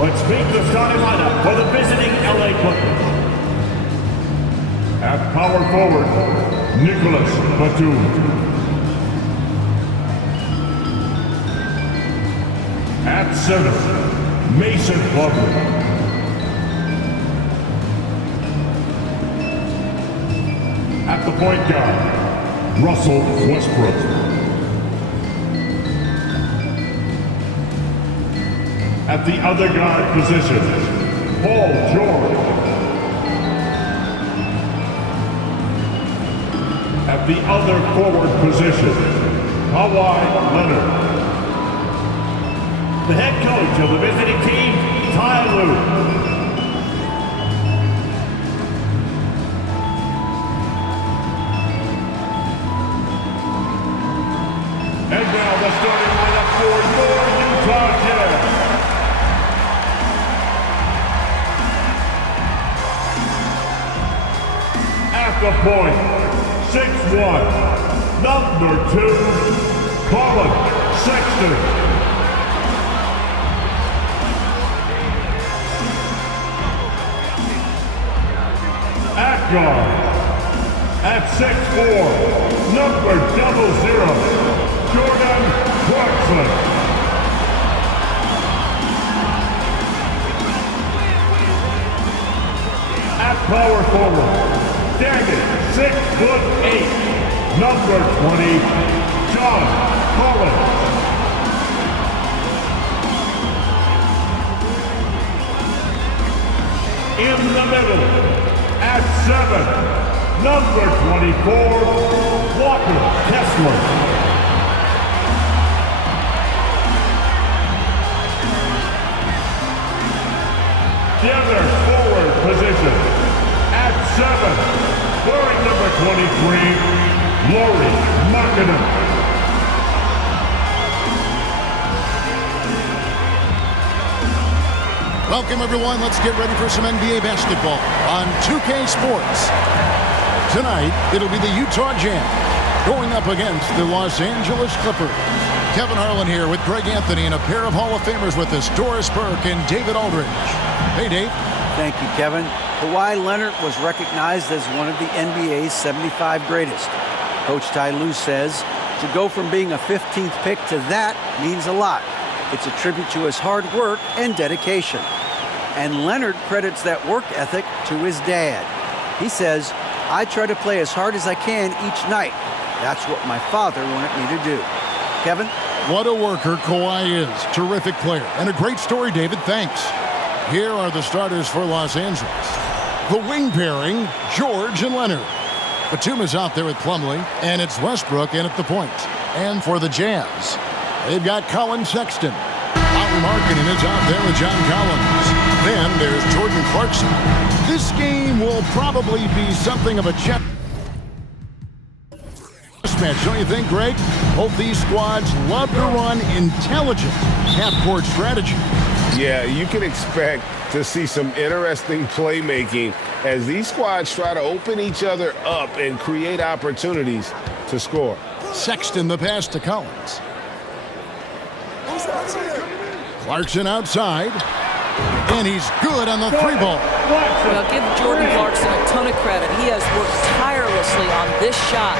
Let's meet the starting lineup for the visiting LA Clippers. At power forward, Nicolas Batum. At center, Mason Plumlee. At the point guard, Russell Westbrook. At the other guard position, Paul George. At the other forward position, Kawhi Leonard. The head coach of the visiting team, Ty Lue. And now the starting lineup for your Utah Jazz. At the point, 6'1", number 2, Collin Sexton. At guard, at 6'4", number 00, Jordan Clarkson. At power forward, standing 6'8", number 20, John Collins. In the middle, at 7, number 24, Walker Kessler. The other forward position, at 7, wearing number 23, Lauri Markkanen. Welcome, everyone. Let's get ready for some NBA basketball on 2K Sports. Tonight, it'll be the Utah Jazz going up against the Los Angeles Clippers. Kevin Harlan here with Greg Anthony and a pair of Hall of Famers with us, Doris Burke and David Aldridge. Hey, Dave. Thank you, Kevin. Kawhi Leonard was recognized as one of the NBA's 75 greatest. Coach Ty Lue says to go from being a 15th pick to that means a lot. It's a tribute to his hard work and dedication. And Leonard credits that work ethic to his dad. He says, I try to play as hard as I can each night. That's what my father wanted me to do. Kevin? What a worker Kawhi is. Terrific player. And a great story, David. Thanks. Here are the starters for Los Angeles. The wing pairing, George and Leonard. Batum is out there with Plumlee, and it's Westbrook in at the point. And for the Jazz, they've got Collin Sexton. Lauri Markkanen is out there with John Collins. Then there's Jordan Clarkson. This game will probably be something of a chess match, don't you think, Greg? Both these squads love to run intelligent half-court strategy. Yeah, you can expect to see some interesting playmaking as these squads try to open each other up and create opportunities to score. Sexton the pass to Collins. Clarkson outside, and he's good on the three ball. Well, give Jordan Clarkson a ton of credit. He has worked tirelessly on this shot.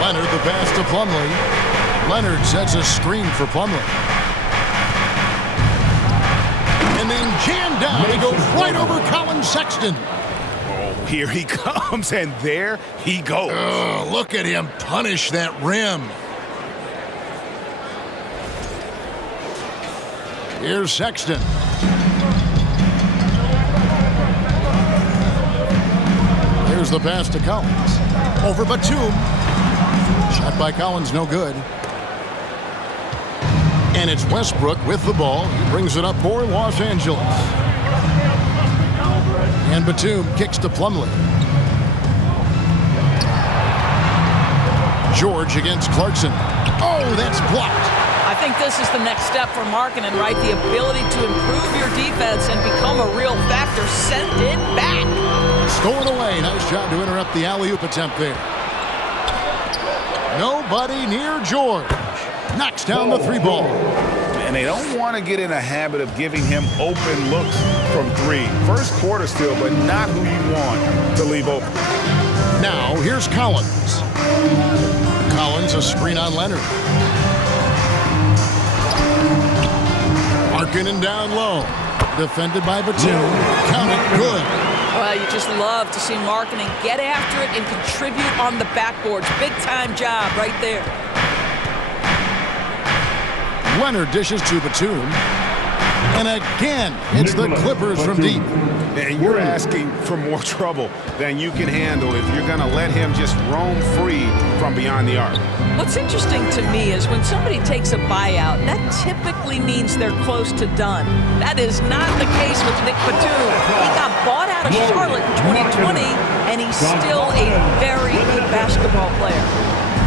Leonard the pass to Plumlee. Leonard sets a screen for Plumlee. And then jammed down. He goes right over Collin Sexton. Oh, here he comes, and there he goes. Oh, look at him punish that rim. Here's Sexton. Here's the pass to Collins. Over Batum. Shot by Collins, no good. And it's Westbrook with the ball. He brings it up for Los Angeles. And Batum kicks to Plumlee. George against Clarkson. Oh, that's blocked. I think this is the next step for Markkanen, right? The ability to improve your defense and become a real factor. Send it back. Stolen away. Nice job to interrupt the alley-oop attempt there. Nobody near George. Knocks down the three ball. And and they don't want to get in a habit of giving him open looks from three. First quarter still, but not who you want to leave open. Now, here's Collins. Collins, a screen on Leonard. Markkanen down low. Defended by Batum. Count it, good. Well, you just love to see Markkanen get after it and contribute on the backboards. Big-time job right there. Leonard dishes to Batum. And again, it's the Clippers from deep. And you're asking for more trouble than you can handle if you're going to let him just roam free from beyond the arc. What's interesting to me is when somebody takes a buyout, that typically means they're close to done. That is not the case with Nick Batum. He got bought out of Charlotte in 2020, and he's still a very good basketball player.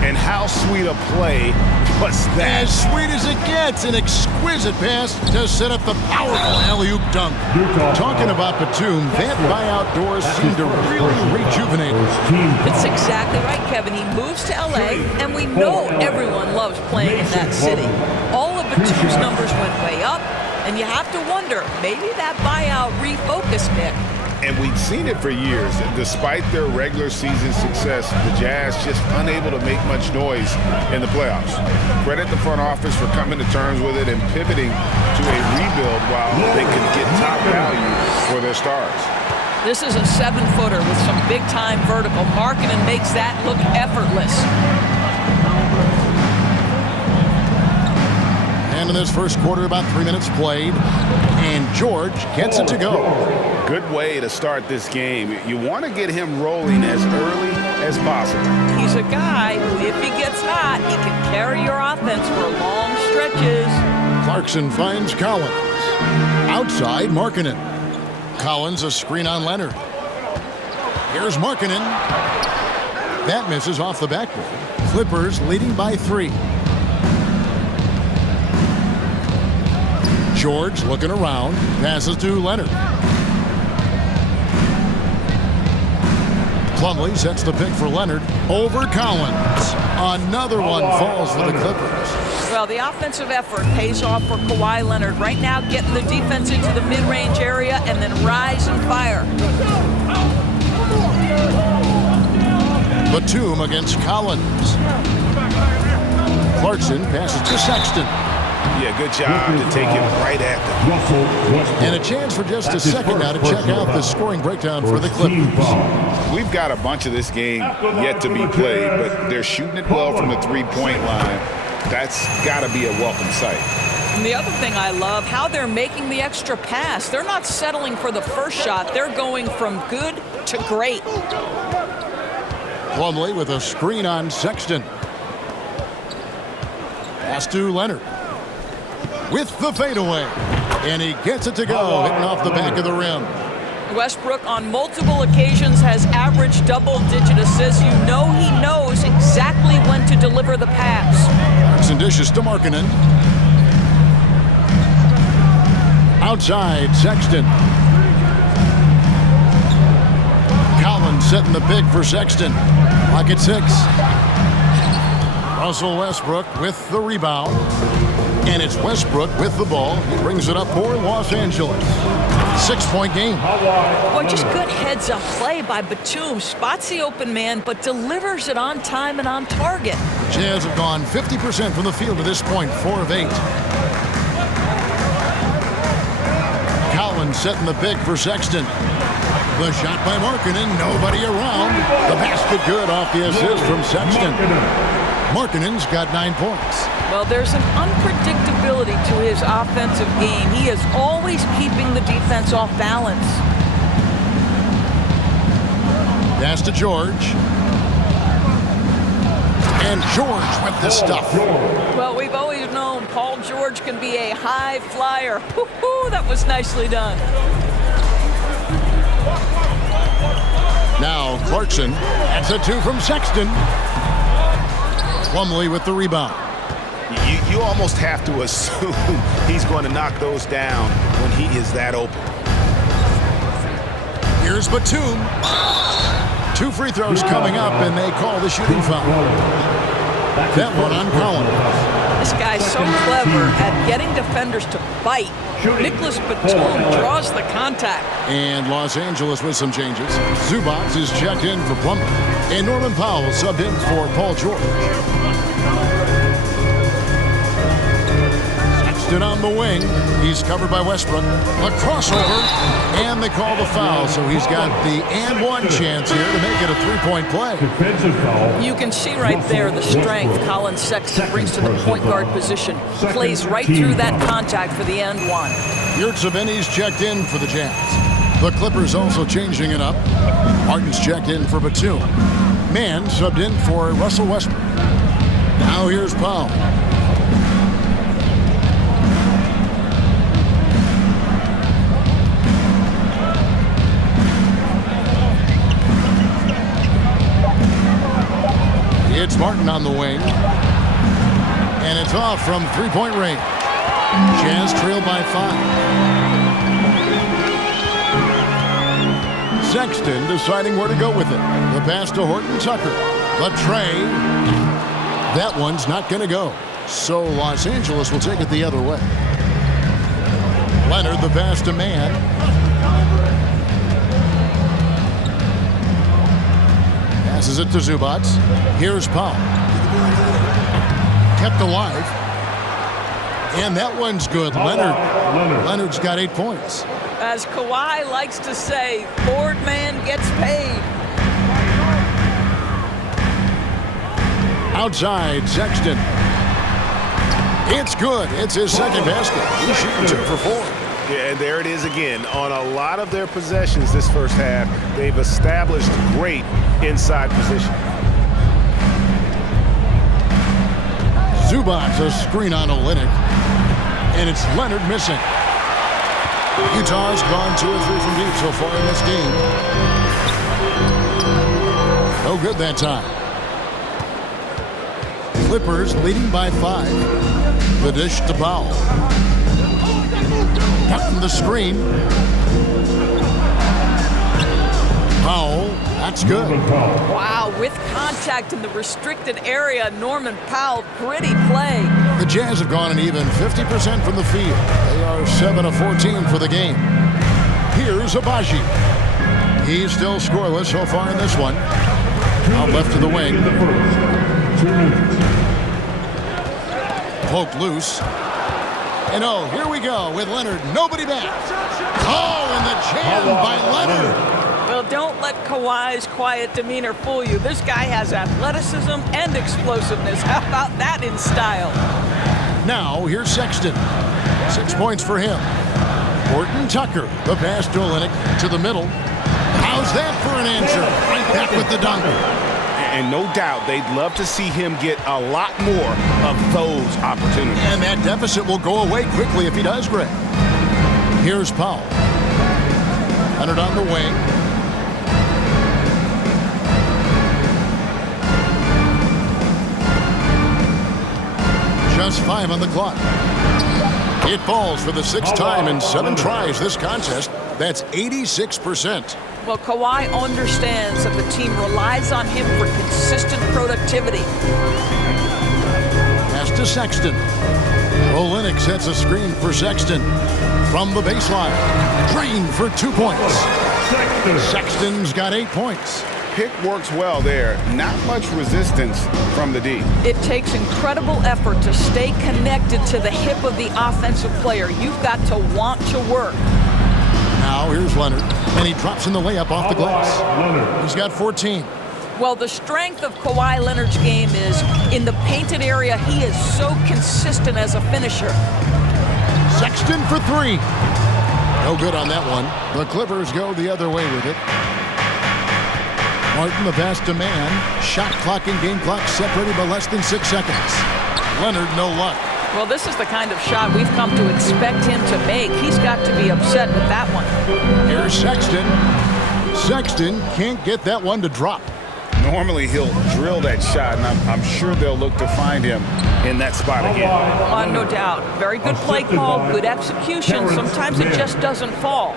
And how sweet a play was that? As sweet as it gets, an exquisite pass to set up the powerful alley-oop dunk. Talking about Batum, that buyout doors seem to really rejuvenate him. That's exactly right, Kevin. He moves to L.A., and we know everyone loves playing in that city. All of Batum's numbers went way up, and you have to wonder, maybe that buyout refocused Nick. And we've seen it for years. Despite their regular season success, the Jazz just unable to make much noise in the playoffs. Credit the front office for coming to terms with it and pivoting to a rebuild while they could get top value for their stars. This is a 7-footer with some big-time vertical. Markkanen makes that look effortless. And in this first quarter, about 3 minutes played, and George gets it to go. Good way to start this game. You want to get him rolling as early as possible. He's a guy who, if he gets hot, he can carry your offense for long stretches. Clarkson finds Collins. Outside, Markkanen. Collins, a screen on Leonard. Here's Markkanen. That misses off the backboard. Clippers leading by 3. George looking around, passes to Leonard. Plumlee sets the pick for Leonard over Collins. Another one falls for the Clippers. Well, the offensive effort pays off for Kawhi Leonard. Right now, getting the defense into the mid-range area and then rise and fire. Batum against Collins. Clarkson passes to Sexton. Yeah, good job to take him right at them. And a chance for just a second now to check out the scoring breakdown for the Clippers. We've got a bunch of this game yet to be played, but they're shooting it well from the three-point line. That's got to be a welcome sight. And the other thing I love, how they're making the extra pass. They're not settling for the first shot. They're going from good to great. Plumlee with a screen on Sexton. Pass to Leonard. With the fadeaway. And he gets it to go, hitting off the back of the rim. Westbrook on multiple occasions has averaged double-digit assists. You know he knows exactly when to deliver the pass. Clarkson dishes to Markkanen. Outside, Sexton. Collins setting the pick for Sexton. Clock at 6. Russell Westbrook with the rebound. And it's Westbrook with the ball. He brings it up for Los Angeles. 6-point game. Boy, just good heads-up play by Batum. Spots the open man, but delivers it on time and on target. Jazz have gone 50% from the field to this point, 4 of 8. Collins setting the pick for Sexton. The shot by Markkanen, nobody around. The basket good off the assist from Sexton. Markkanen's got 9 points. Well, there's an unpredictability to his offensive game. He is always keeping the defense off balance. Pass to George. And George with the stuff. Well, we've always known Paul George can be a high flyer. Woo-hoo, that was nicely done. Now Clarkson. That's a 2 from Sexton. Plumlee with the rebound. You almost have to assume he's going to knock those down when he is that open. Here's Batum. 2 free throws coming up, and they call the shooting foul. That one on Collins. This guy's so clever at getting defenders to bite. Nicholas Batum draws the contact. And Los Angeles with some changes. Zubac is checked in for Plummer. And Norman Powell subbed in for Paul George. Sexton on the wing. He's covered by Westbrook. A crossover. And they call the foul. So he's got the and one chance here to make it a three-point play. Defensive foul. You can see right there the strength Colin Sexton brings to the point guard position. Plays right through that contact for the and one. Yurtseven's checked in for the Jazz. The Clippers also changing it up. Martin's checked in for Batum. Mann subbed in for Russell Westbrook. Now here's Powell. It's Martin on the wing. And it's off from three-point range. Jazz trail by 5. Sexton deciding where to go with it. The pass to Horton Tucker. The tray. That one's not going to go. So Los Angeles will take it the other way. Leonard, the pass to Mann. Passes it to Zubac. Here's Powell. Kept alive. And that one's good. Leonard's got 8 points. As Kawhi likes to say, board man gets paid. Outside, Sexton. It's good. It's his second basket. He's shooting 2 for 4. Yeah, and there it is again. On a lot of their possessions this first half, they've established great inside position. Zubac, a screen on Olynyk. And it's Leonard missing. Utah's gone 2 or 3 from deep so far in this game. No good that time. Clippers leading by 5. The dish to Powell. Cutting the screen. Powell, that's good. Wow, with contact in the restricted area, Norman Powell, gritty play. The Jazz have gone an even 50% from the field. They are 7 of 14 for the game. Here's Abaji. He's still scoreless so far in this one. Out left to the wing. 2 minutes. Poked loose. And oh, here we go with Leonard. Nobody back. Oh, and the jam by Leonard. Well, don't let Kawhi's quiet demeanor fool you. This guy has athleticism and explosiveness. How about that in style? Now, here's Sexton. 6 points for him. Horton Tucker, the pass to Olynyk to the middle. How's that for an answer? Right back with the dunk. And no doubt they'd love to see him get a lot more of those opportunities. And that deficit will go away quickly if he does, Greg. Here's Powell. Leonard on the wing. Just 5 on the clock. It falls for the 6th time in 7 tries this contest. That's 86%. Well, Kawhi understands that the team relies on him for consistent productivity. Pass to Sexton. Olynyk sets a screen for Sexton. From the baseline. Drain for 2 points. Sexton's got 8 points. Pick works well there. Not much resistance from the D. It takes incredible effort to stay connected to the hip of the offensive player. You've got to want to work. Now here's Leonard, and he drops in the layup off the glass. He's got 14. Well, the strength of Kawhi Leonard's game is in the painted area. He is so consistent as a finisher. Sexton for 3. No good on that one. The Clippers go the other way with it. Martin, the pass to Mann. Shot clock and game clock separated by less than 6 seconds. Leonard, no luck. Well, this is the kind of shot we've come to expect him to make. He's got to be upset with that one. Here's Sexton. Sexton can't get that one to drop. Normally he'll drill that shot, and I'm sure they'll look to find him in that spot again. No doubt. Very good play call, good execution. Sometimes it just doesn't fall.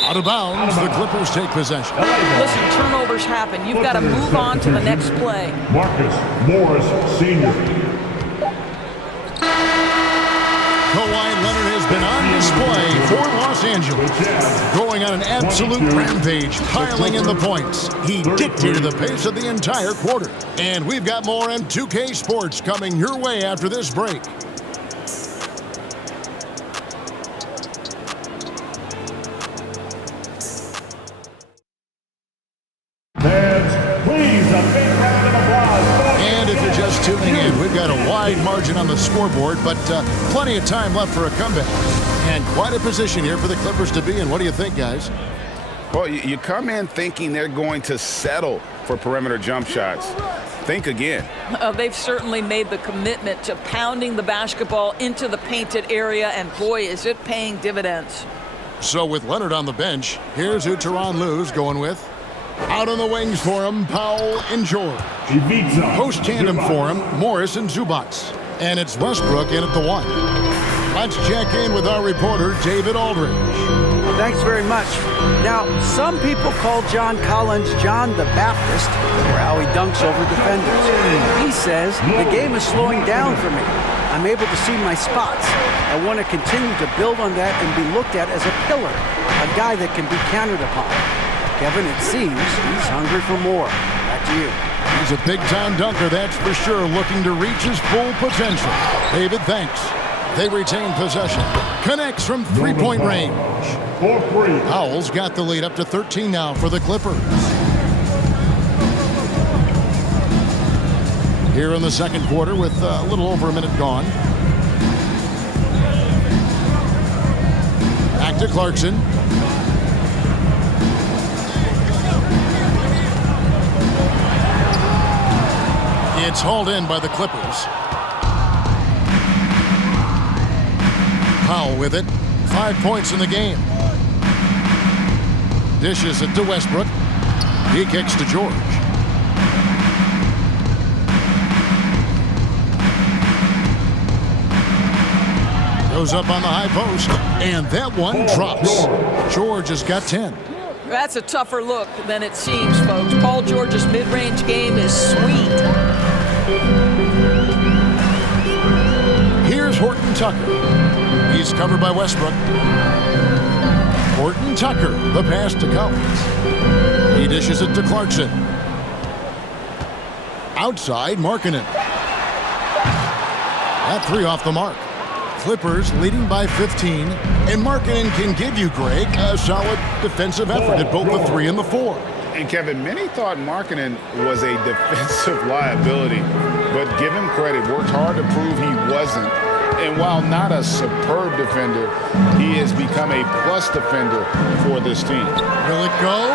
Out of bounds, the Clippers take possession. Listen, turnovers happen. You've got to move on to the next play. Marcus Morris, Sr. display for Los Angeles. Going on an absolute rampage, piling in the points. He dictated the pace of the entire quarter. And we've got more M2K Sports coming your way after this break. Fans, please, a big round of applause. And if you're just tuning in, we've got a wide margin on the scoreboard, but plenty of time left for a comeback. And quite a position here for the Clippers to be in. What do you think, guys? Well, you come in thinking they're going to settle for perimeter jump shots. Think again. They've certainly made the commitment to pounding the basketball into the painted area, and boy, is it paying dividends. So with Leonard on the bench, here's who Tyronn Lue's going with. Out on the wings for him, Powell and George. Post tandem for him, Morris and Zubac. And it's Westbrook in at the 1. Let's check in with our reporter, David Aldridge. Thanks very much. Now, some people call John Collins John the Baptist for how he dunks over defenders. He says, the game is slowing down for me. I'm able to see my spots. I want to continue to build on that and be looked at as a pillar, a guy that can be counted upon. Kevin, it seems he's hungry for more. Back to you. He's a big-time dunker, that's for sure, looking to reach his full potential. David, thanks. They retain possession. Connects from three-point range. Powell's got the lead up to 13 now for the Clippers. Here in the second quarter with a little over a minute gone. Back to Clarkson. It's hauled in by the Clippers. Powell with it. 5 points in the game. Dishes it to Westbrook. He kicks to George. Goes up on the high post, and that one drops. George has got 10. That's a tougher look than it seems, folks. Paul George's mid-range game is sweet. Here's Horton Tucker. He's covered by Westbrook. Horton Tucker, the pass to Collins. He dishes it to Clarkson. Outside, Markkanen. That three off the mark. Clippers leading by 15, and Markkanen can give you, Greg, a solid defensive effort at both the 3 and the 4. And Kevin, many thought Markkanen was a defensive liability, but give him credit, worked hard to prove he wasn't. And while not a superb defender, he has become a plus defender for this team. Will it go?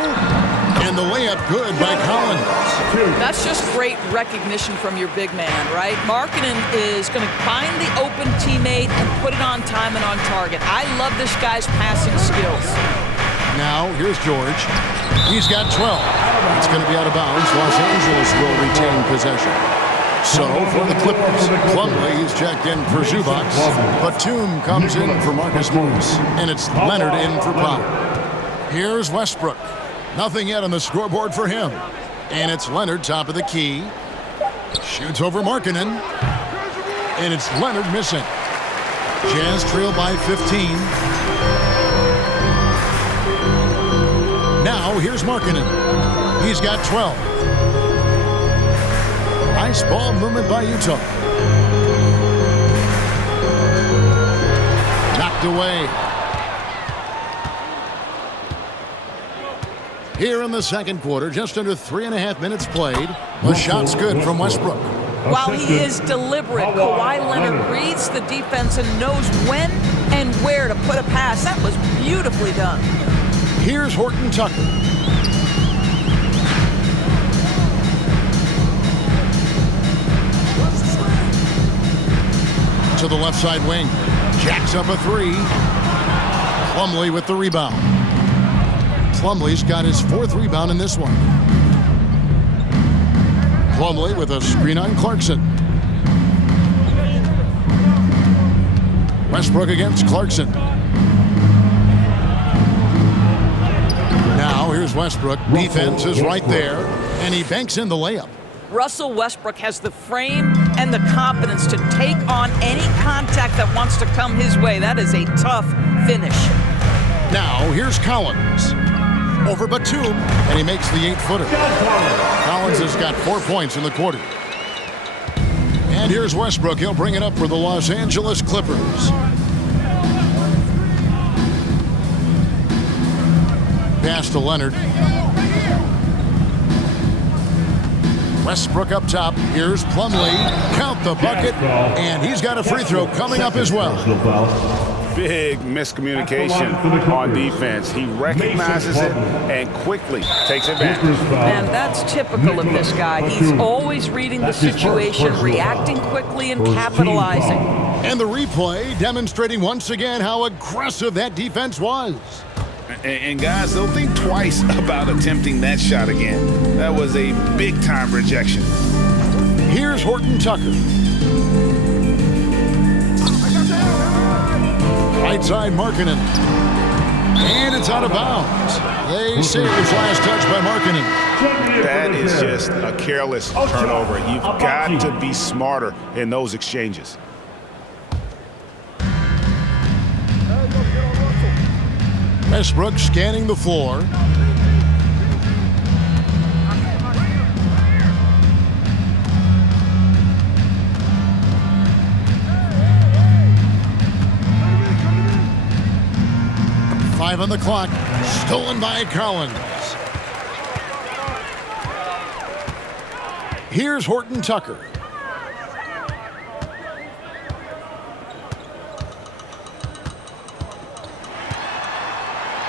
And the layup good by Collins. That's just great recognition from your big man, right? Markkanen is going to find the open teammate and put it on time and on target. I love this guy's passing skills. Now, here's George. He's got 12. It's going to be out of bounds. Los Angeles will retain possession. So, for the Clippers, Plumlee is checked in for Zubac. Batum comes in for Marcus Morris. And it's Leonard in for Powell. Here's Westbrook. Nothing yet on the scoreboard for him. And it's Leonard, top of the key. Shoots over Markkanen. And it's Leonard missing. Jazz trail by 15. Now, here's Markkanen. He's got 12. Nice ball movement by Utah. Knocked away. Here in the second quarter, just under 3.5 minutes played. The shot's good from Westbrook. While he is deliberate, Kawhi Leonard reads the defense and knows when and where to put a pass. That was beautifully done. Here's Horton Tucker. To the left side wing. Jacks up a three. Plumlee with the rebound. Plumlee's got his 4th rebound in this one. Plumlee with a screen on Clarkson. Westbrook against Clarkson. Now here's Westbrook. Defense is right there, and he banks in the layup. Russell Westbrook has the frame and the confidence to take on any contact that wants to come his way. That is a tough finish. Now, here's Collins. Over Batum, and he makes the 8-footer. Collins has got 4 points in the quarter. And here's Westbrook. He'll bring it up for the Los Angeles Clippers. Pass to Leonard. Westbrook up top. Here's Plumlee. Count the bucket. And he's got a free throw coming up as well. Big miscommunication on defense. He recognizes it and quickly takes advantage. And that's typical of this guy. He's always reading the situation, reacting quickly, and capitalizing. And the replay demonstrating once again how aggressive that defense was. And guys, they'll think twice about attempting that shot again. That was a big-time rejection. Here's Horton Tucker. Right side, Markkanen. And it's out of bounds. They say it was last touch by Markkanen. That is just a careless turnover. You've got to be smarter in those exchanges. Westbrook scanning the floor. Five on the clock. Stolen by Collins. Here's Horton Tucker.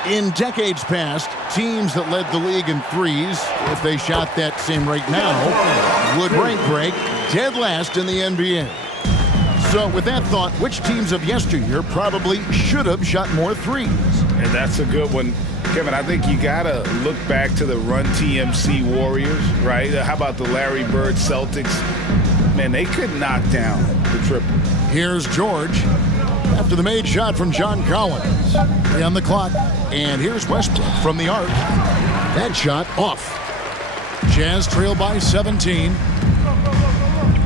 In decades past, teams that led the league in threes, if they shot that same rate now, would rank break dead last in the NBA. So with that thought, which teams of yesteryear probably should have shot more threes? And that's a good one. Kevin, I think you got to look back to the Run TMC Warriors, right? How about the Larry Bird Celtics? Man, they could knock down the triple. Here's George after the made shot from John Collins. 3 on the clock. And here's Westbrook from the arc. That shot off. Jazz trail by 17.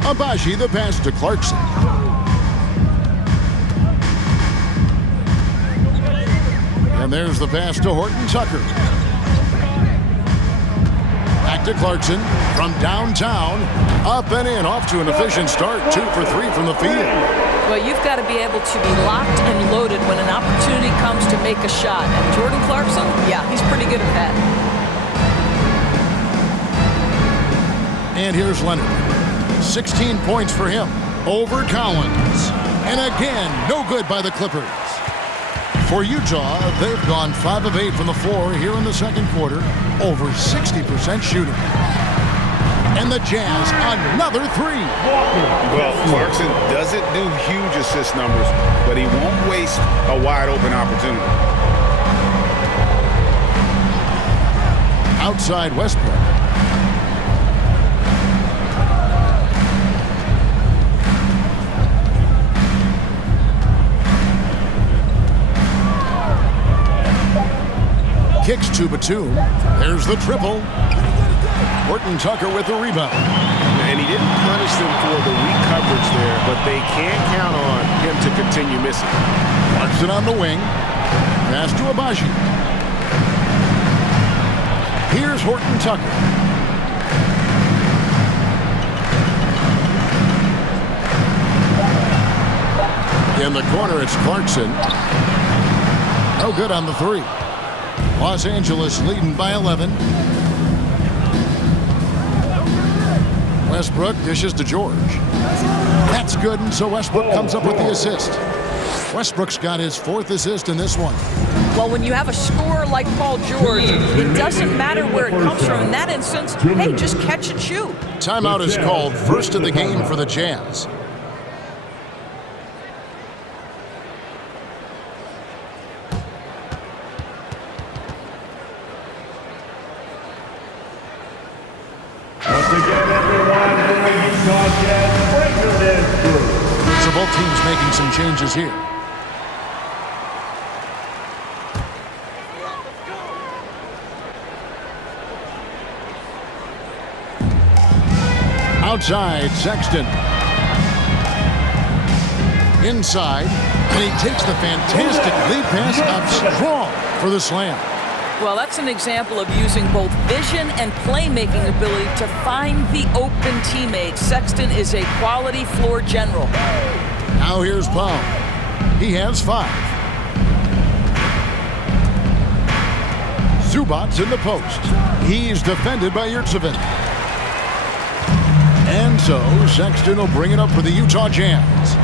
Agbaji the pass to Clarkson. And there's the pass to Horton Tucker. Back to Clarkson from downtown. Up and in, off to an efficient start. 2 for 3 from the field. Well, you've got to be able to be locked and loaded when an opportunity comes to make a shot. And Jordan Clarkson, yeah, he's pretty good at that. And here's Leonard. 16 points for him over Collins. And again, no good by the Clippers. For Utah, they've gone 5 of 8 from the floor here in the second quarter. Over 60% shooting. And the Jazz, another 3. Well, Clarkson doesn't do huge assist numbers, but he won't waste a wide open opportunity. Outside Westbrook. Kicks to Batum. There's the triple. Horton Tucker with the rebound. And he didn't punish them for the weak coverage there, but they can count on him to continue missing. Clarkson on the wing. Pass to Agbaji. Here's Horton Tucker. In the corner, it's Clarkson. No good on the 3. Los Angeles leading by 11. Westbrook dishes to George. That's good, and so Westbrook comes up with the assist. Westbrook's got his 4th assist in this one. Well, when you have a scorer like Paul George, it doesn't matter where it comes from. In that instance, hey, just catch and shoot. Timeout is called, first of the game for the Jazz. So both teams making some changes here. Outside, Sexton. Inside, And he takes the fantastic lead pass up strong for the slam. Well, that's an example of using both vision and playmaking ability to find the open teammate. Sexton is a quality floor general. Now here's Paul. He has 5. Zubac's in the post. He's defended by Yurtseven. And so Sexton will bring it up for the Utah Jazz.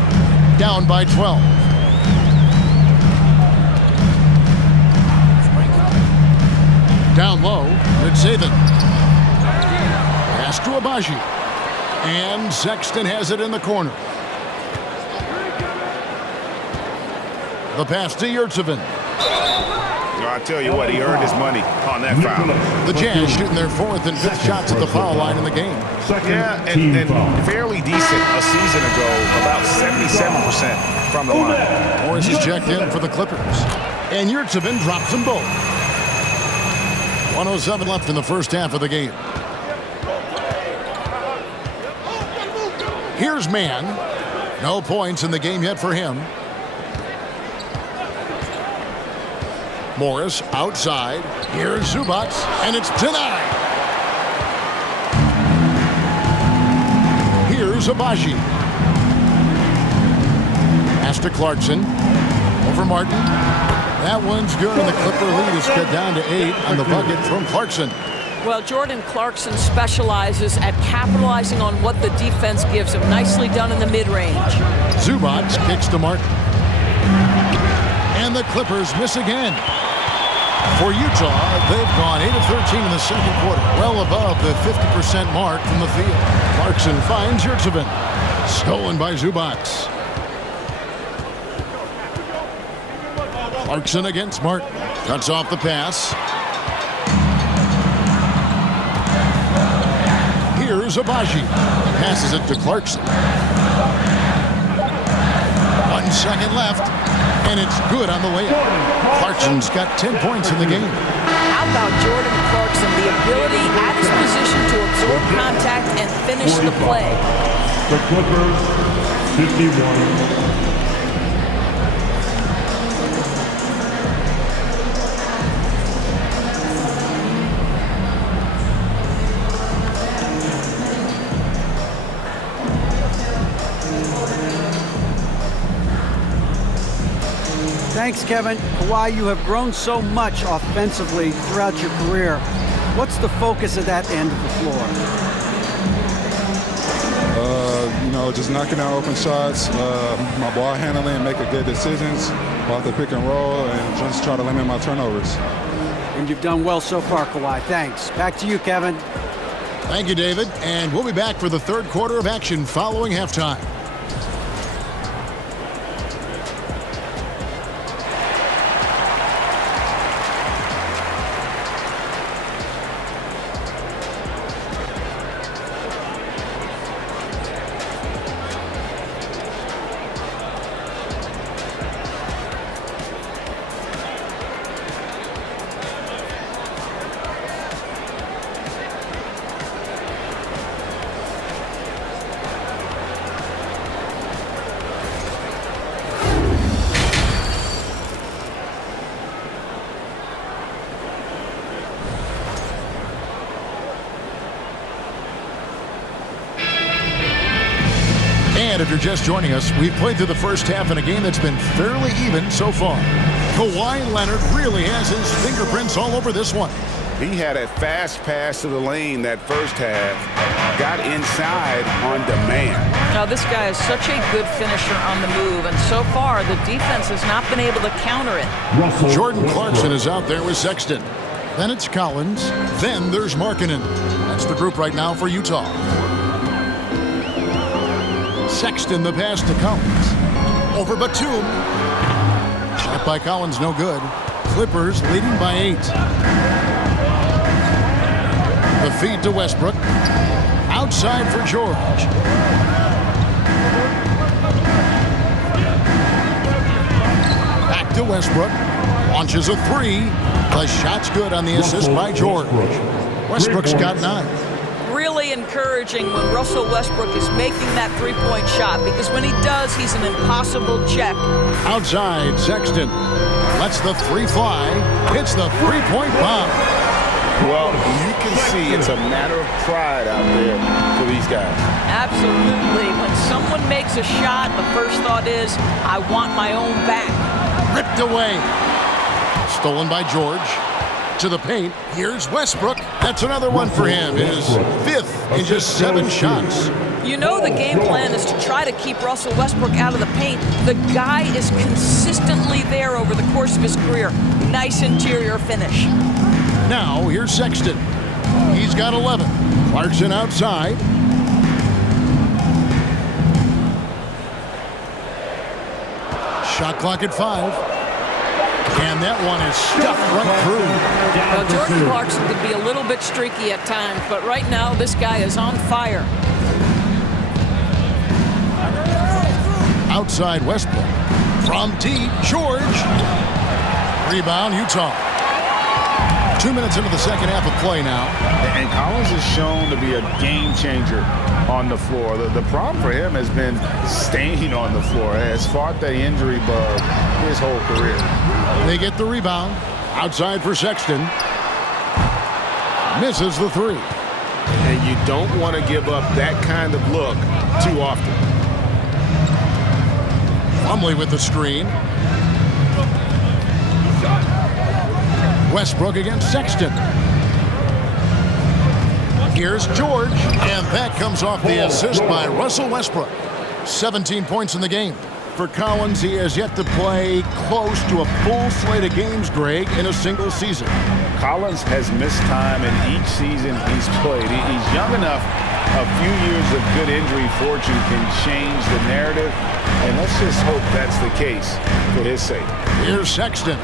Down by 12. Down low, Midsaven. Pass to Abaji. And Sexton has it in the corner. The pass to Yurtseven. I tell you what, he earned his money on that foul. The Jazz shooting their 4th and 5th shots at the foul line in the game. Yeah, and fairly decent a season ago, about 77% from the line. Morris is checked in for the Clippers. And Yurtseven drops them both. 1:07 left in the first half of the game. Here's Mann. No points in the game yet for him. Morris outside. Here's Zubac, and it's denied. Here's Abaji. Pass to Clarkson. Over Martin. That one's good, and the Clipper lead is cut down to 8 on the bucket from Clarkson. Well, Jordan Clarkson specializes at capitalizing on what the defense gives him. Nicely done in the mid-range. Zubac kicks to Martin. And the Clippers miss again. For Utah, they've gone 8 of 13 in the second quarter, well above the 50% mark from the field. Clarkson finds Yurtseven. Stolen by Zubac. Clarkson against Martin. Cuts off the pass. Here's Abaji. Passes it to Clarkson. 1 second left. And it's good on the way up. Clarkson's got 10 points in the game. How about Jordan Clarkson? The ability at his position to absorb contact and finish the play. The Clippers, 51. Thanks, Kevin. Kawhi, you have grown so much offensively throughout your career. What's the focus of that end of the floor? Just knocking out open shots, my ball handling, making good decisions off the pick and roll, and just try to limit my turnovers. And you've done well so far, Kawhi. Thanks. Back to you, Kevin. Thank you, David. And we'll be back for the third quarter of action following halftime. And if you're just joining us, we've played through the first half in a game that's been fairly even so far. Kawhi Leonard really has his fingerprints all over this one. He had a fast pass to the lane that first half, got inside on demand. Now, this guy is such a good finisher on the move, and so far the defense has not been able to counter it. Jordan Clarkson is out there with Sexton. Then it's Collins. Then there's Markkanen. That's the group right now for Utah. Sexton, the pass to Collins. Over Batum. Shot by Collins, no good. Clippers leading by 8. The feed to Westbrook. Outside for George. Back to Westbrook. Launches a 3. The shot's good on the assist by George. Westbrook's got 9. Really an encouraging when Russell Westbrook is making that three-point shot, because when he does, he's an impossible check. Outside, Sexton lets the three fly, hits the three-point bomb. Well, you can see it's a matter of pride out there for these guys. Absolutely. When someone makes a shot, the first thought is, I want my own back. Ripped away. Stolen by George. To the paint. Here's Westbrook. That's another one for him. His fifth in just 7 shots. You know the game plan is to try to keep Russell Westbrook out of the paint. The guy is consistently there over the course of his career. Nice interior finish. Now, here's Sexton. He's got 11. Clarkson outside. Shot clock at 5. And that one is stuffed right through. Well, Jordan Clarkson could be a little bit streaky at times, but right now this guy is on fire. Outside Westbrook. From deep, George. Rebound, Utah. 2 minutes into the second half of play now. And Collins is shown to be a game changer on the floor. The problem for him has been staying on the floor. He has fought the injury bug his whole career. They get the rebound. Outside for Sexton. Misses the three. And you don't want to give up that kind of look too often. Plumlee with the screen. Westbrook against Sexton. Here's George, and that comes off the assist by Russell Westbrook. 17 points in the game. For Collins, he has yet to play close to a full slate of games, Greg, in a single season. Collins has missed time in each season he's played. He's young enough. A few years of good injury fortune can change the narrative, and let's just hope that's the case for his sake. Here's Sexton.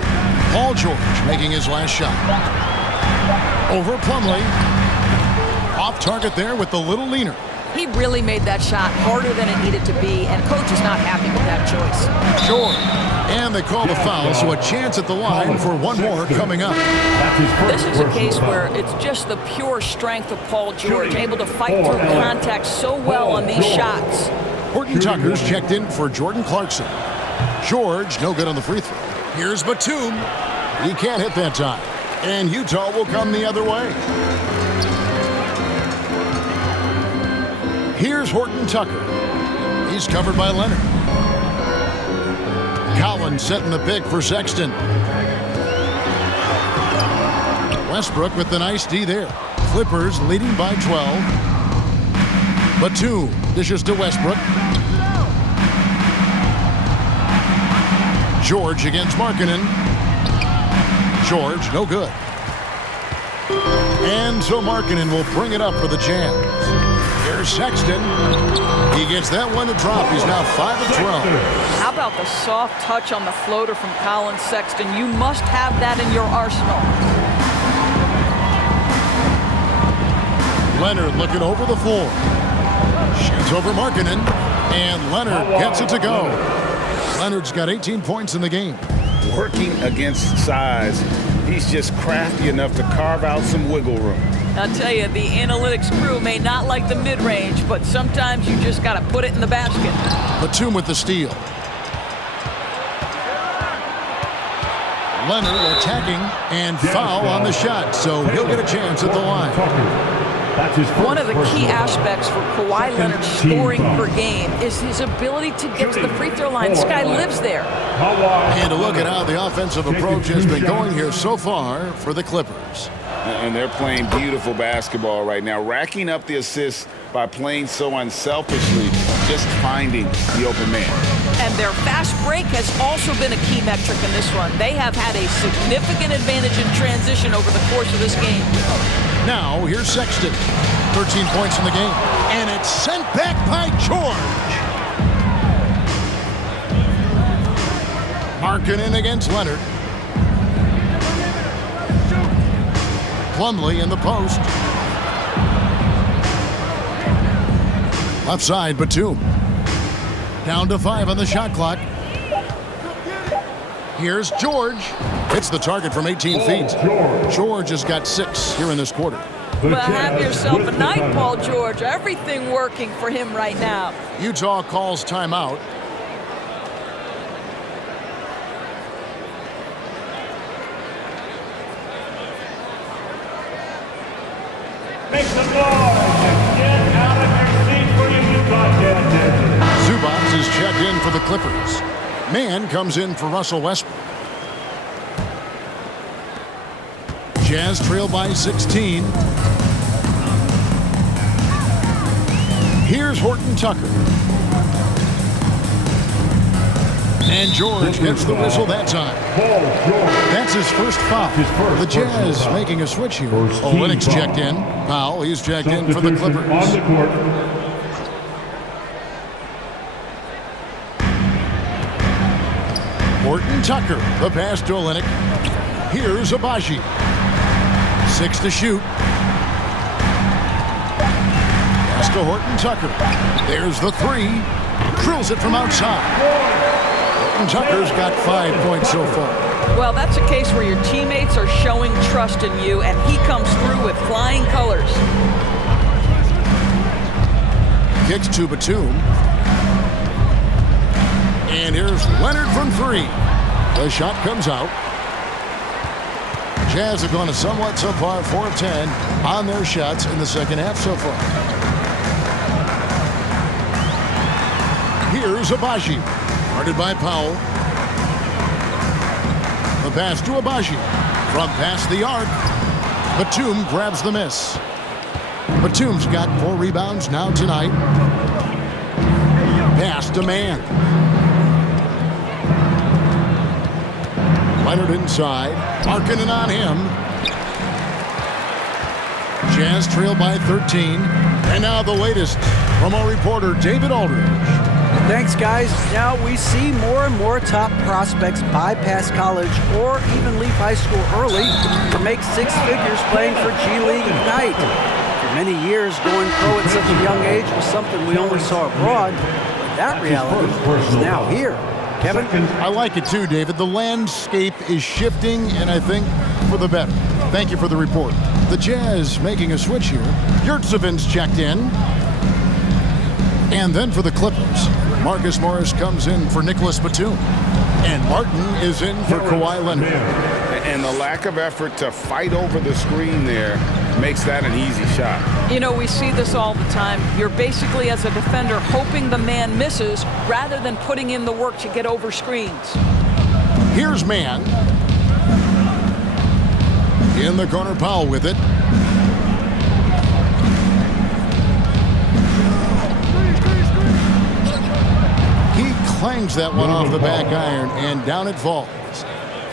Paul George making his last shot. Over Plumlee. Off target there with the little leaner. He really made that shot harder than it needed to be, and coach is not happy with that choice. George. And they call the foul, so a chance at the line for one more coming up. This is a case where it's just the pure strength of Paul George, able to fight through contact so well on these shots. Horton Tucker's checked in for Jordan Clarkson. George, no good on the free throw. Here's Batum. He can't hit that time. And Utah will come the other way. Here's Horton Tucker. He's covered by Leonard. Collins setting the pick for Sexton. Westbrook with the nice D there. Clippers leading by 12. Batum dishes to Westbrook. George against Markkanen. George, no good. And so Markkanen will bring it up for the Jazz. Here's Sexton. He gets that one to drop. He's now 5 of 12. How about the soft touch on the floater from Collins Sexton? You must have that in your arsenal. Leonard looking over the floor. Shoots over Markkanen. And Leonard gets it to go. Leonard's got 18 points in the game. Working against size, he's just crafty enough to carve out some wiggle room. I'll tell you, the analytics crew may not like the mid-range, but sometimes you just got to put it in the basket. Batum with the steal. Leonard attacking and foul on the shot, so he'll get a chance at the line. One of the key aspects for Kawhi Leonard's scoring per game is his ability to get to the free throw line. This guy lives there. And a look at how the offensive approach has been going here so far for the Clippers. And they're playing beautiful basketball right now, racking up the assists by playing so unselfishly, just finding the open man. And their fast break has also been a key metric in this one. They have had a significant advantage in transition over the course of this game. Now, here's Sexton. 13 points in the game. And it's sent back by George. Markkanen against Leonard. Plumlee in the post. Left side, Batum. Down to 5 on the shot clock. Here's George. Hits the target from 18 feet. George has got 6 here in this quarter. The Well, have Jazz yourself with a the night, timeout. Paul George. Everything working for him right now. Utah calls timeout. Make some noise and get out of your seat for your Utah Jazz. Zubats is checked in for the Clippers. Mann comes in for Russell Westbrook. Jazz trail by 16. Here's Horton Tucker. And George gets the whistle that time. Paul George. That's his first foul. His first The Jazz personal foul. making a switch here. First team Olynyk's foul. checked in. Powell, he's checked in for the Substitution Clippers. on the court. Horton Tucker, the pass to Olynyk. Here's Abaji. 6 to shoot. Pass to Horton Tucker. There's the 3. Drills it from outside. Horton Tucker's got 5 points so far. Well, that's a case where your teammates are showing trust in you, and he comes through with flying colors. Kicks to Batum. And here's Leonard from 3. The shot comes out. Jazz have gone a somewhat subpar 4 of 10 on their shots in the second half so far. Here's Abaji. Guarded by Powell. The pass to Abaji. From past the arc. Batum grabs the miss. Batum's got 4 rebounds now tonight. Pass to Mann. Leonard inside. Markkanen on him. Jazz trail by 13. And now the latest from our reporter, David Aldridge. Thanks, guys. Now we see more and more top prospects bypass college or even leave high school early to make 6 figures playing for G League Ignite. For many years, going pro at such a young age was something we only saw abroad, but that reality is now here. Kevin? I like it too, David. The landscape is shifting, and I think for the better. Thank you for the report. The Jazz making a switch here. Yurtseven's checked in. And then for the Clippers, Marcus Morris comes in for Nicholas Batum. And Martin is in for Kawhi Leonard. And the lack of effort to fight over the screen there makes that an easy shot. You know, we see this all the time. You're basically, as a defender, hoping the man misses rather than putting in the work to get over screens. Here's Mann. In the corner, Powell with it. He clangs that one off the back iron, and down it falls.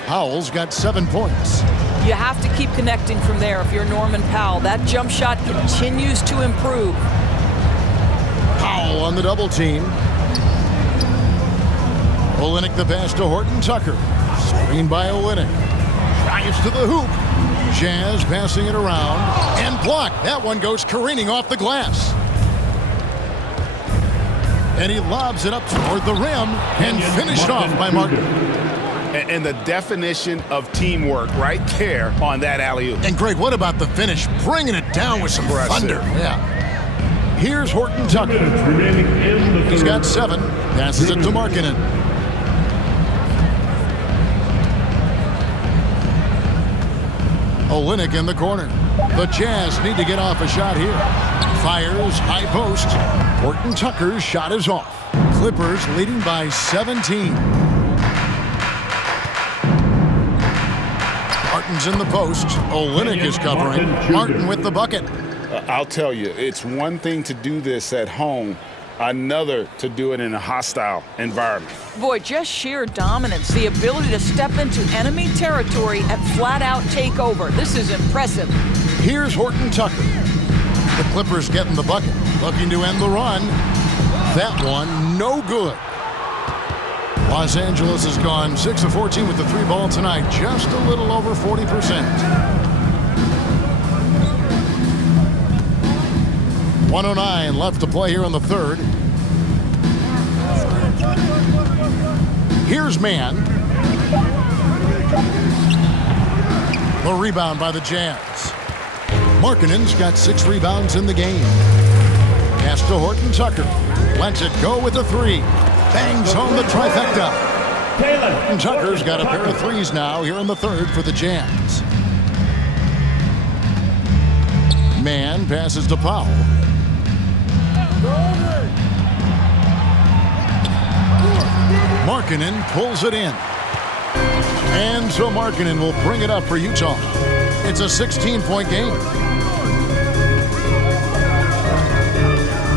Powell's got 7 points. You have to keep connecting from there if you're Norman Powell. That jump shot continues to improve. Powell on the double team. Olynyk the pass to Horton Tucker. Screen by Olynyk. Drives to the hoop. Jazz passing it around. And blocked. That one goes careening off the glass. And he lobs it up toward the rim and finished off by Martin. And the definition of teamwork right there on that alley-oop. And Greg, what about the finish? Bringing it down with some Impressive. thunder. Yeah. Here's Horton Tucker. Minutes remaining in the He's third. got 7. Passes it to Markkanen. Olynyk in the corner. The Jazz need to get off a shot here. Fires, high post. Horton Tucker's shot is off. Clippers leading by 17. Martin's in the post. Olynyk is covering. Martin with the bucket. I'll tell you, it's one thing to do this at home, another to do it in a hostile environment. Boy, just sheer dominance, the ability to step into enemy territory and flat out take over. This is impressive. Here's Horton Tucker. The Clippers getting the bucket, looking to end the run. That one, no good. Los Angeles has gone 6 of 14 with the 3 ball tonight, just a little over 40%. 109 left to play here in the third. Here's Mann. The rebound by the Jazz. Markkanen's got 6 rebounds in the game. Pass to Horton Tucker. Lets it go with a 3. Bangs home the trifecta. Taylor. Tucker's got a pair of 3s now here in the third for the Jazz. Mann passes to Powell. Markkanen pulls it in. And so Markkanen will bring it up for Utah. It's a 16-point game.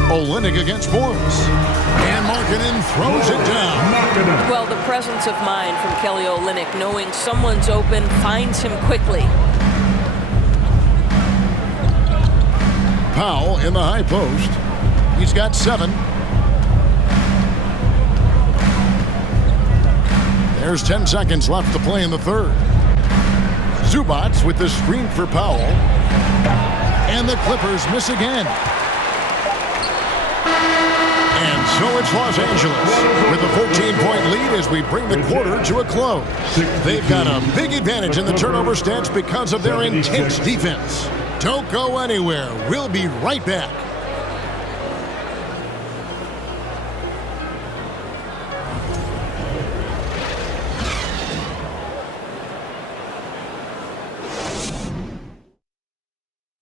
Olynyk against Morris. And Markkanen throws it down. Well, the presence of mind from Kelly Olynyk, knowing someone's open, finds him quickly. Powell in the high post. He's got 7. There's 10 seconds left to play in the third. Zubac with the screen for Powell. And the Clippers miss again. And so it's Los Angeles with a 14-point lead as we bring the quarter to a close. They've got a big advantage in the turnover stats because of their intense defense. Don't go anywhere. We'll be right back.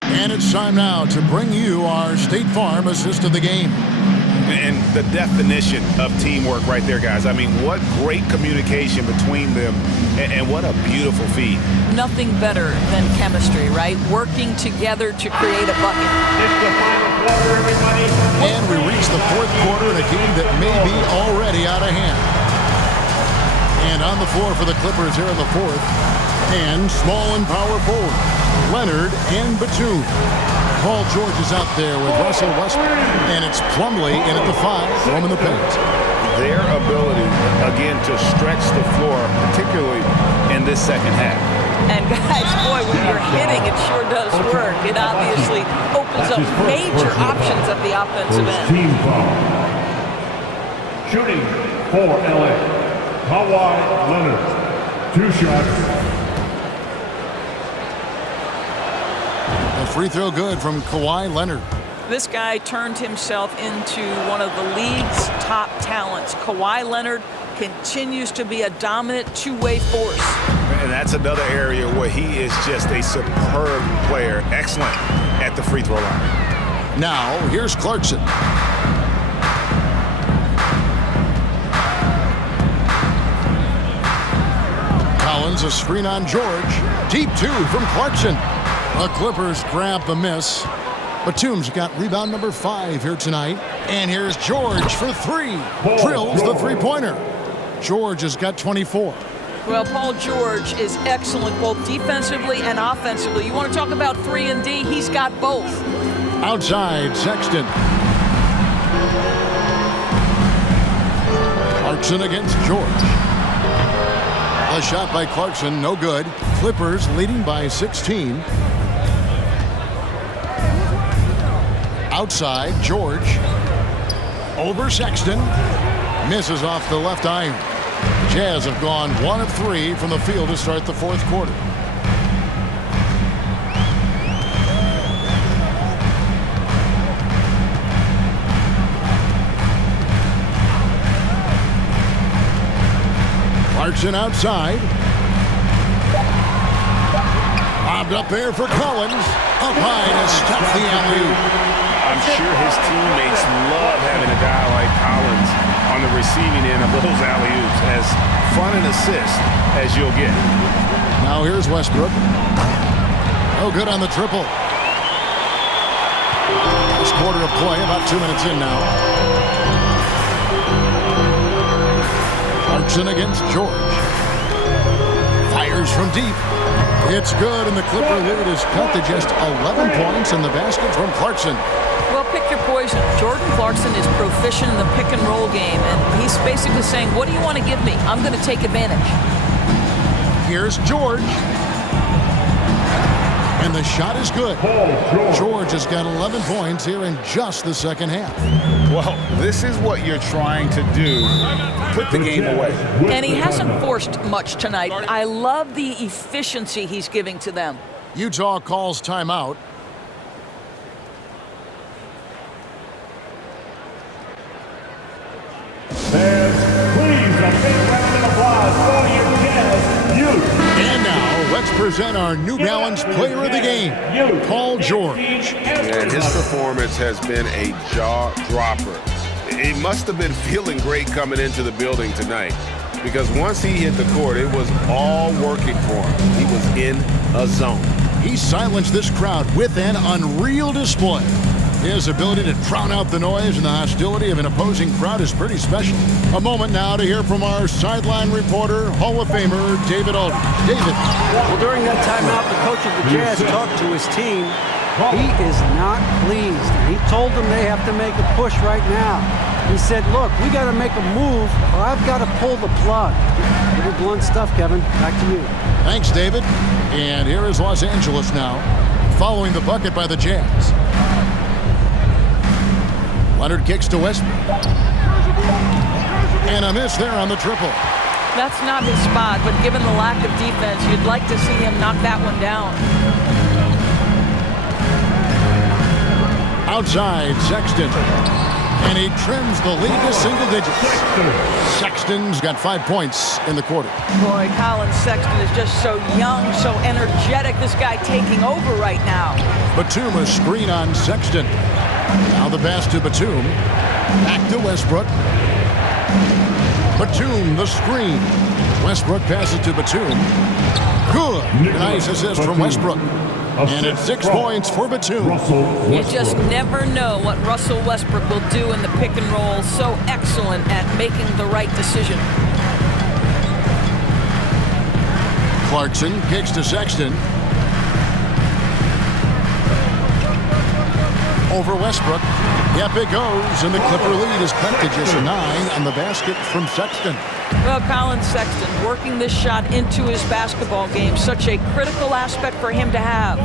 And it's time now to bring you our State Farm assist of the game. And the definition of teamwork right there, guys. I mean, what great communication between them, and what a beautiful feed. Nothing better than chemistry, right? Working together to create a bucket. It's the final quarter, everybody. And we reach the fourth quarter in a game that may be already out of hand. And on the floor for the Clippers here in the fourth. And small and power forward, Leonard and Batum. Paul George is out there with Russell Westbrook. And it's Plumlee in at the 5, home in the paint. Their ability, again, to stretch the floor, particularly in this second half. And guys, boy, when you're hitting, it sure does work. It obviously opens up major options at the offensive end. Team foul. Shooting for LA. Kawhi Leonard. 2 shots. A free throw good from Kawhi Leonard. This guy turned himself into one of the league's top talents. Kawhi Leonard continues to be a dominant two-way force. And that's another area where he is just a superb player. Excellent at the free throw line. Now, here's Clarkson. Collins, a screen on George. Deep 2 from Clarkson. The Clippers grab the miss. Batum's got rebound number 5 here tonight. And here's George for 3. Drills the three-pointer. George has got 24. Well, Paul George is excellent both defensively and offensively. You want to talk about 3 and D? He's got both. Outside, Sexton. Clarkson against George. A shot by Clarkson, no good. Clippers leading by 16. Outside, George. Over Sexton. Misses off the left iron. Jazz have gone 1 of 3 from the field to start the fourth quarter. Clarkson outside. Bobbed up there for Collins. Up high to stop the alley-oop. I'm sure his teammates love having a guy like Collins on the receiving end of those alley-oops. As fun an assist as you'll get. Now here's Westbrook. No good on the triple. This quarter of play, about 2 minutes in now. Clarkson against George. Fires from deep. It's good, and the Clipper lead is cut to just 11 points in the basket from Clarkson. Well, pick your poison. Jordan Clarkson is proficient in the pick-and-roll game, and he's basically saying, what do you want to give me? I'm going to take advantage. Here's George. And the shot is good. George has got 11 points here in just the second half. Well, this is what you're trying to do. Put the game away. And he hasn't forced much tonight. I love the efficiency he's giving to them. Utah calls timeout. let's present our New Balance Player of the Game, Paul George. And his performance has been a jaw-dropper. He must have been feeling great coming into the building tonight, because once he hit the court, it was all working for him. He was in a zone. He silenced this crowd with an unreal display. His ability to drown out the noise and the hostility of an opposing crowd is pretty special. A moment now to hear from our sideline reporter, Hall of Famer David Aldridge. David. Well, during that timeout, the coach of the Jazz talked to his team. He is not pleased. He told them they have to make a push right now. He said, look, we got to make a move or I've got to pull the plug. Pretty blunt stuff, Kevin. Back to you. Thanks, David. And here is Los Angeles now, following the bucket by the Jazz. Leonard kicks to Westbrook. And a miss there on the triple. That's not his spot, but given the lack of defense, you'd like to see him knock that one down. Outside, Sexton. And he trims the lead to single digits. Sexton's got 5 points in the quarter. Boy, Colin Sexton is just so young, so energetic. This guy taking over right now. Batum a screen on Sexton. Now the pass to Batum. Back to Westbrook. Batum the screen. Westbrook passes to Batum. Good. Nice assist from Westbrook. And it's 6 points for Batum. You just never know what Russell Westbrook will do in the pick and roll. So excellent at making the right decision. Clarkson kicks to Sexton. Over Westbrook. Yep, it goes. And the Clipper lead is cut to just 9 on the basket from Sexton. Well, Colin Sexton working this shot into his basketball game. Such a critical aspect for him to have.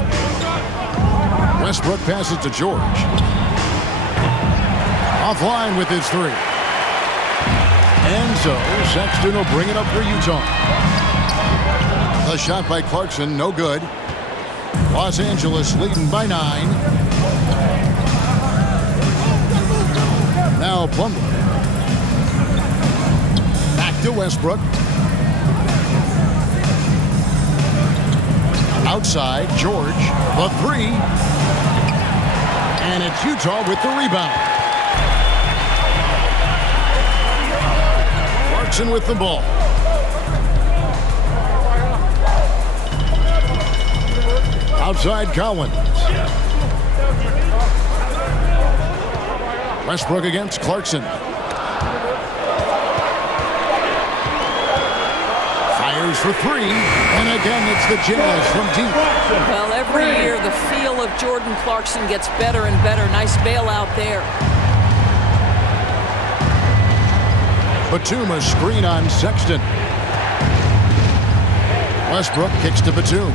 Westbrook passes to George. Offline with his 3. And so Sexton will bring it up for Utah. The shot by Clarkson, no good. Los Angeles leading by 9. Now Plumlee. Back to Westbrook. Outside, George. The 3. And it's Utah with the rebound. Clarkson with the ball. Outside, Collins. Westbrook against Clarkson. Fires for 3. And again, it's the Jazz from deep. Well, every year the feel of Jordan Clarkson gets better and better. Nice bailout there. Batum a screen on Sexton. Westbrook kicks to Batum.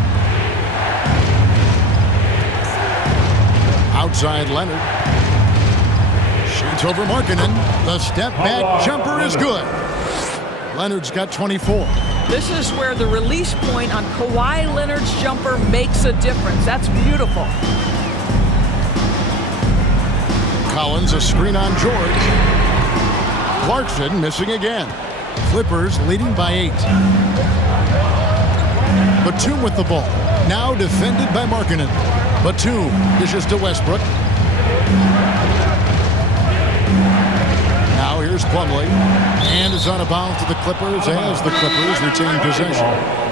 Outside Leonard. Shoots over Markkanen. The step back jumper is good. Leonard's got 24. This is where the release point on Kawhi Leonard's jumper makes a difference. That's beautiful. Collins a screen on George. Clarkson missing again. Clippers leading by 8. Batum with the ball. Now defended by Markkanen. Batum dishes to Westbrook. Now here's Plumlee. And is on a bounce to the Clippers as the Clippers retain possession.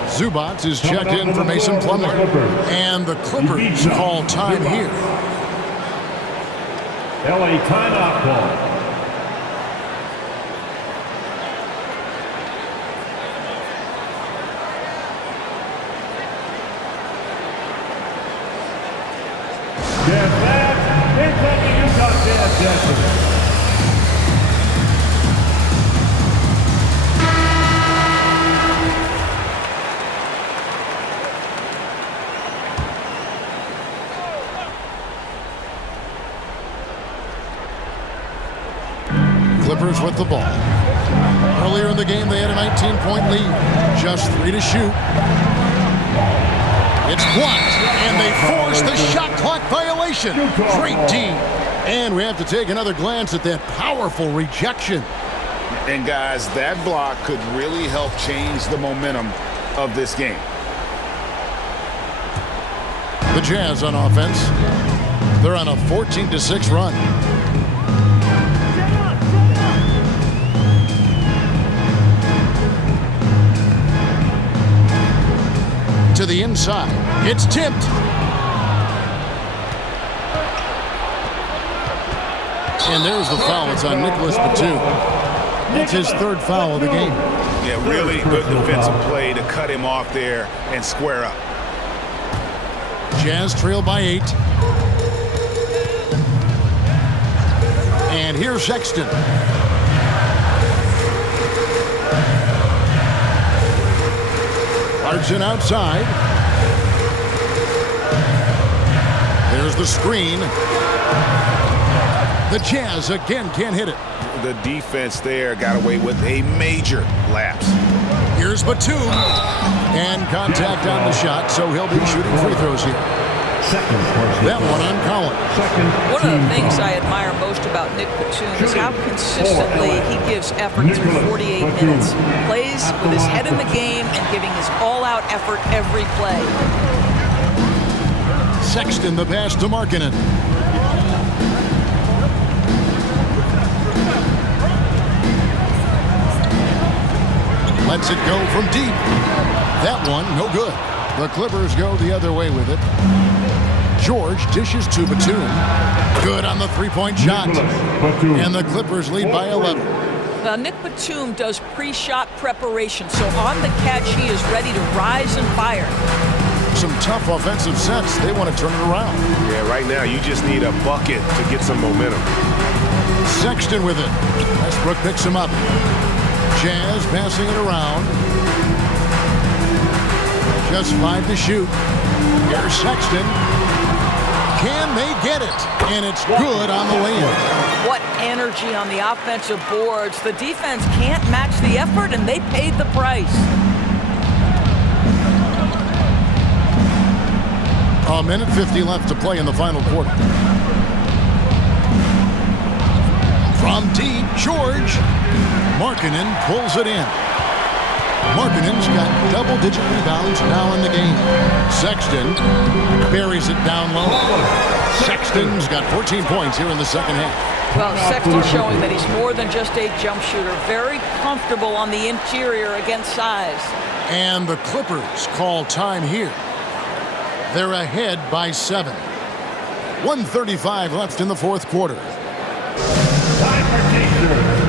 Zubac is checked in for Mason Plumlee. And the Clippers call time here. LA timeout call. Get back into the Utah Jazz Desert. Clippers with the ball. Earlier in the game, they had a 19-point lead. Just 3 to shoot. It's blocked, and they force the shot clock violation. Great D. And we have to take another glance at that powerful rejection. And guys, that block could really help change the momentum of this game. Jazz on offense. They're on a 14-6 run. To the inside. It's tipped. And there's the foul. It's on Nicholas Batum. It's his third foul of the game. Yeah, really good defensive play to cut him off there and square up. Jazz trail by 8. And here's Sexton. Clarkson outside. There's the screen. The Jazz again can't hit it. The defense there got away with a major lapse. Here's Batum. And contact on the shot, so he'll be shooting free throws here. That one on Collins. One of the things I admire most about Nick Batum is how consistently he gives effort through 48 minutes. Plays with his head in the game and giving his all-out effort every play. Sexton the pass to Markkanen. Lets it go from deep. That one, no good. The Clippers go the other way with it. George dishes to Batum. Good on the three-point shot. And the Clippers lead by 11. Now, Nick Batum does pre-shot preparation, so on the catch, he is ready to rise and fire. Some tough offensive sets. They want to turn it around. Yeah, right now you just need a bucket to get some momentum. Sexton with it. Westbrook picks him up. Jazz passing it around. Just 5 to shoot. Here's Sexton. Can they get it? And it's good on the way-in. What energy on the offensive boards. The defense can't match the effort, and they paid the price. A minute 50 left to play in the final quarter. From deep, George. Markkanen pulls it in. Markkanen's got double-digit rebounds now in the game. Sexton buries it down low. Sexton's got 14 points here in the second half. Well, Sexton showing that he's more than just a jump shooter. Very comfortable on the interior against size. And the Clippers call time here. They're ahead by 7. 1:35 left in the fourth quarter. Time for T-shirts.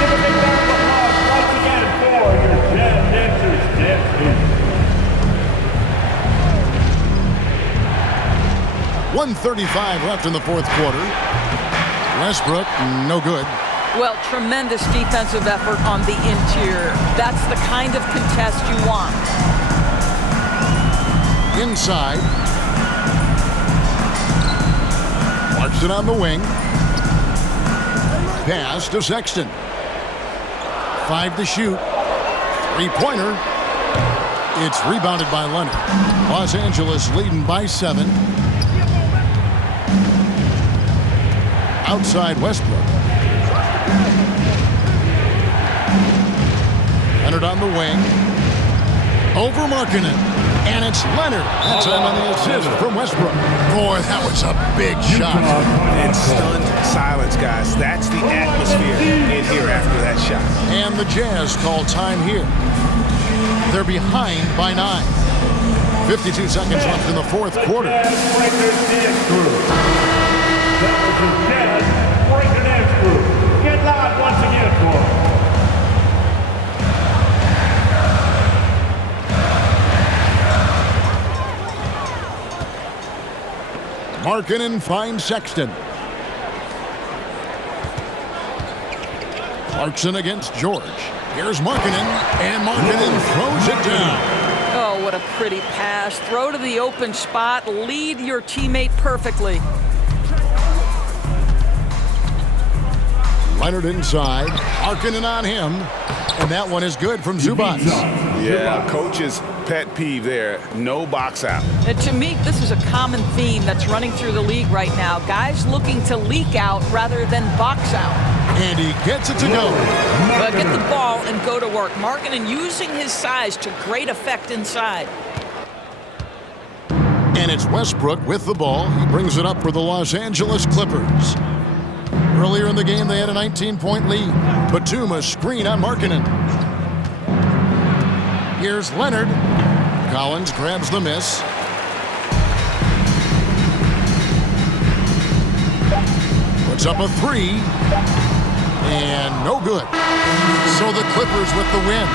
Give a big round of applause once again for your Jazz Dancers dance team. 1:35 left in the fourth quarter. Westbrook, no good. Well, tremendous defensive effort on the interior. That's the kind of contest you want. Inside. Clarkson on the wing. Pass to Sexton. 5 to shoot. Three-pointer. It's rebounded by Leonard. Los Angeles leading by 7. Outside Westbrook. Leonard on the wing. Over Markkanen. And it's Leonard. That time on the assist from Westbrook. Boy, that was a big shot. And stunned silence, guys. That's the atmosphere in here after that shot. And the Jazz call time here. They're behind by 9. 52 seconds left in the fourth quarter. Jazz Breakers Dance Crew. That was the Jazz Breaker Dance Crew. Get loud once again for them. Markkanen finds Sexton. Clarkson against George. Here's Markkanen, and Markkanen throws it down. Oh, what a pretty pass. Throw to the open spot. Lead your teammate perfectly. Leonard inside. Markkanen on him. And that one is good from Zubac. Yeah, coach's pet peeve there. No box out. And to me, this is a common theme that's running through the league right now. Guys looking to leak out rather than box out. And he gets it to go. But get the ball and go to work. Markkanen using his size to great effect inside. And it's Westbrook with the ball. He brings it up for the Los Angeles Clippers. Earlier in the game, they had a 19-point lead. Batum a screen on Markkanen. Here's Leonard. Collins grabs the miss. Puts up a three. And no good. So the Clippers with the win.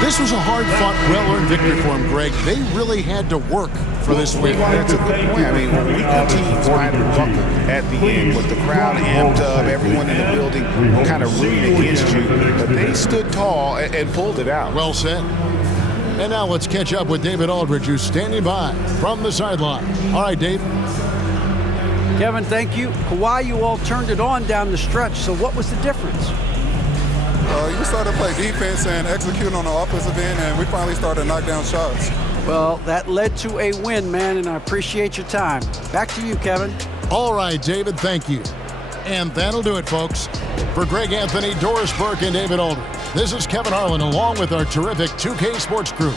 This was a hard-fought, well-earned victory for them, Greg. They really had to work for this win. That's a good point. I mean, weaker teams might have buckled at the end, with the crowd amped up, everyone in the building kind of rooting against you. But they stood tall and pulled it out. Well said. And now let's catch up with David Aldridge, who's standing by from the sideline. All right, Dave. Kevin, thank you. Kawhi, you all turned it on down the stretch, so what was the difference? You started to play defense and execute on the offensive end, and we finally started to knock down shots. Well, that led to a win, man, and I appreciate your time. Back to you, Kevin. All right, David, thank you. And that'll do it, folks. For Greg Anthony, Doris Burke, and David Aldridge, this is Kevin Harlan along with our terrific 2K Sports crew,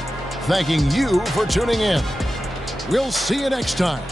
thanking you for tuning in. We'll see you next time